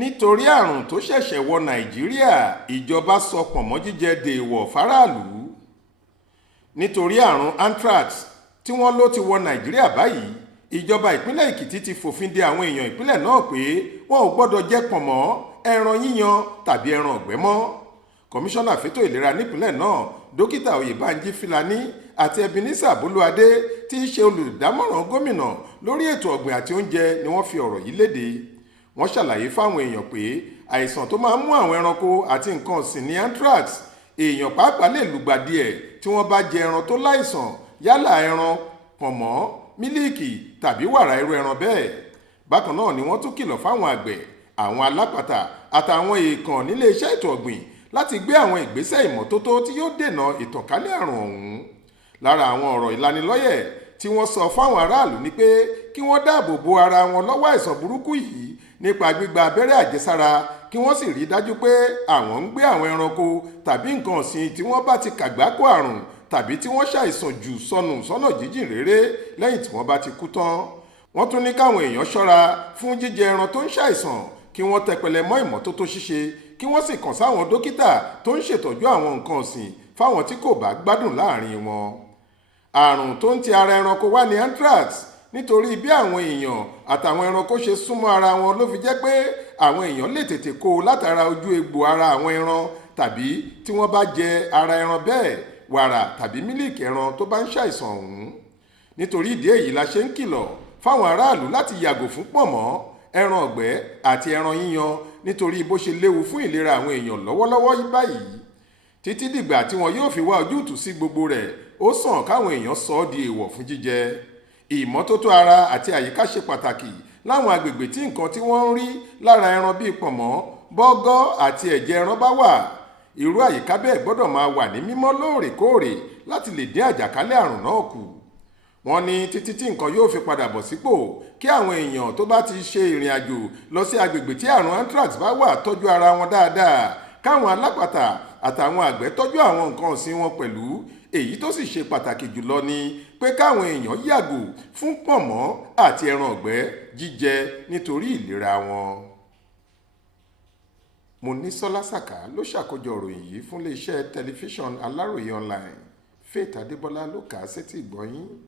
nítorí àrùn tó ṣẹ̀ṣẹ̀ wọ Nàìjíríà, ìjọba sọ pọ̀nmọ́ jíjẹ dèèwọ̀ fáráàlú. Nítorí àrùn anthrax tí wọ́n ló ti wọ Nàìjíríà báyìí, ìjọba ìpínlẹ̀ Èkìtì ti fòfin de àwọn èèyàn ìpínlẹ̀ náà pé wọn ò gbọ́dọ̀ jẹ pọ̀nmọ́, ẹran yíyan tàbí ẹran ọ̀gbẹ́ mọ́. Kọmíṣánná fétò ìlera nípínlẹ̀ náà, dókítà Oyèbánjí Fílàní àti Ebenezer Bolúadé tí í ṣe olùdámọ̀ràn gómìnà lórí ètò ọ̀gbìn àti oúnjẹ ni wọ́n fi ọ̀rọ̀ yìí léde. Wọ́n ṣàlàyé fáwọn èèyàn pé àìsàn tó máa ń mú àwọn ẹranko àti nǹkan ọ̀sìn ní anthrax, èèyàn pàápàá lè lùgbàdì ẹ̀ tí wọ́n bá jẹ ẹran tó láìsàn, yálà ẹran, pọ̀nmọ́, mílíìkì tàbí wàrà irú ẹran bẹ́ẹ̀. Bákan náà ni wọ́n tún kìlọ̀ fáwọn àgbẹ̀, àwọn alápàtà àtàwọn èèkàn nílé iṣẹ́ ètò ọ̀gbìn láti gbé àwọn ìgbésẹ̀ ìmọ́tótó tí yóò dènà ìtànkálẹ̀ àrùn ọ̀hún. Lára àwọn ọ̀rọ̀ ìlanilọ́yẹ̀ tí wọ́n sọ fáwọn aráàlú ni pé kí wọ́n dáàbò bo ara wọn lọ́wọ́ àìsàn burúkú yìí nípa gbígba abẹ́rẹ́ àjẹsára, kí wọ́n sì rí dájú pé àwọn ń gbé àwọn ẹranko tàbí nǹkan ọ̀sìn tí wọ́n bá ti kàgbákò àrùn tàbí tí wọ́n ṣàìsàn jù sọnù sọ́nà jíjìn réré lẹ́yìn tí wọ́n bá ti kú tán. Wọ́n tún ní káwọn èèyàn ṣọ́ra fún jíjẹ ẹran tó ń ṣàìsàn, kí wọ́n tẹpẹlẹ mọ́ ìmọ́tótó ṣíṣe, kí wọ́n sì kàn sáwọn dókítà tó ń ṣètọ́jú àwọn nǹkan ọ̀sìn fáwọn tí kò bá gbádùn láàrin wọn. Àrùn tó ń ti ara ẹranko wá ní anthrax, nítorí bí àwọn èèyàn àtàwọn ẹranko ṣe súnmọ́ ara wọn ló fi jẹ́ pé àwọn èèyàn lè tètè kó o látara ojú egbò ara àwọn ẹran, tàbí tí wọ́n bá jẹ ara ẹran bẹ́ẹ̀, wàrà tàbí mílíìkì ẹran tó bá ń ṣàìsàn ọ̀hún. Nítorí ìdí èyí la ṣe ń kìlọ̀ fáwọn aráàlú láti yàgò fún pọ̀nmọ́, ẹran ọ̀gbẹ́ àti ẹran yíyan, nítorí bó ṣe léwu fún ìlera àwọn èèyàn lọ́wọ́lọ́wọ́ báyìí. Títí dìgbà tí wọn yóò fi wá ojútùú sí gbogbo rẹ̀, ó sàn káwọn èèyàn sọ ọ́ di èèwọ̀ fún jíjẹ. Ìmọ́tótó ara àti àyíká ṣe pàtàkì láwọn agbègbè tí nǹkan tí wọ́n ń rí lára ẹran bíi pọ̀nmọ́, bọ́gọ́ àti ẹ̀jẹ̀ ẹran bá wà. Irú àyíká bẹ́ẹ̀ gbọ́dọ̀ máa wà ní mímọ́ lóòrèkóòrè láti lè dín àjàkálẹ̀ àrùn náà kù. Wọ́n ní títí tí nǹkan yóò fi padà bọ̀ sípò, kí àwọn èèyàn tó bá ti ṣe ìrìn àjò lọ sí agbègbè tí àrùn anthrax bá wà tọ́jú ara wọn dáadáa, káwọn alápàtà àtàwọn àgbẹ̀ tọ́jú àwọn nǹkan ọ̀sìn wọn pẹ̀lú. Èyí tó sì ṣe pàtàkì jùlọ ni pé káwọn èèyàn yàgò fún pọ̀nmọ́ àti ẹran ọ̀gbẹ́ jíjẹ nítorí ìlera wọn. Monísọ́lá Sàká ló ṣàkójọ ìròyìn yìí fún iléeṣẹ́ tẹlifíṣàn Aláròye online. Faith Adébọ́lá ló kà á sétí ìgbọ́ yín.